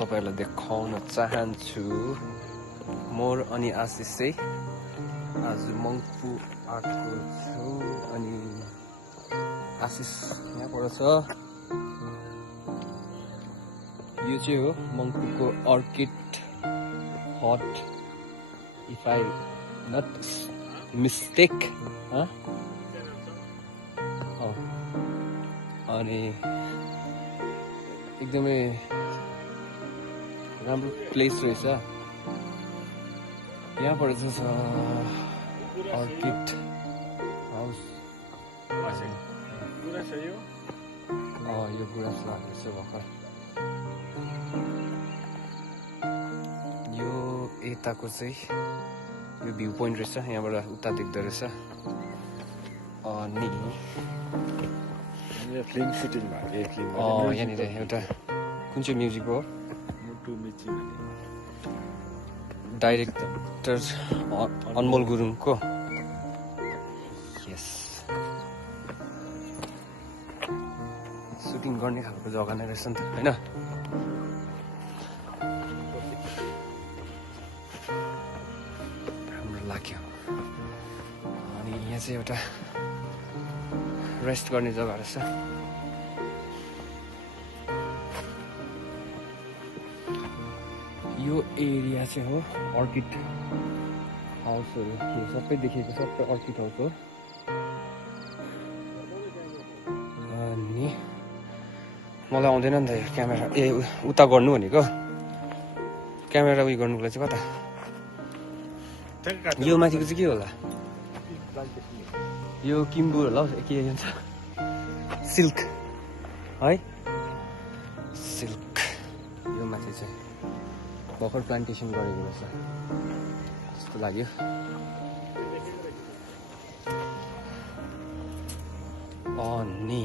तपाईहरुलाई देखाउन चाहन्छु मोर अनि आशिष चाहिँ आज मङ्पु आएको छु अनि आशिष यहाँबाट छ यो चाहिँ हो मङ्पुको orchid hut if I not mistake अनि एकदमै राम्रो प्लेस रहेछ यहाँबाट चाहिँ छ अर्किड हाउस यो गुराँस लागेको छ भर्खर यो यताको चाहिँ यो भ्यू पोइन्ट रहेछ यहाँबाट उता देख्दो रहेछ अनि फिल्म सुटिङ भएको यहाँनिर एउटा कुन चाहिँ म्युजिक हो डाइरेक्टर अनमोल गुरुङको यस सुटिङ गर्ने खालको जग्गा नै रहेछ नि त होइन राम्रो लाग्यो अनि यहाँ चाहिँ एउटा रेस्ट गर्ने जग्गा रहेछ यो एरिया चाहिँ हो अर्किड हाउसहरू यो सबै देखिएको सबै अर्किड हाउस हो अनि मलाई आउँदैन नि त यो क्यामेरा उता गर्नु भनेको क्यामेरा उयो गर्नुको लागि चाहिँ कता यो माथिको चाहिँ के होला यो किम्बु होला के भन्छ सिल्क है सिल्क यो माथि चाहिँ भर्खर प्लान्टेसन गरेको रहेछ जस्तो लाग्यो अनि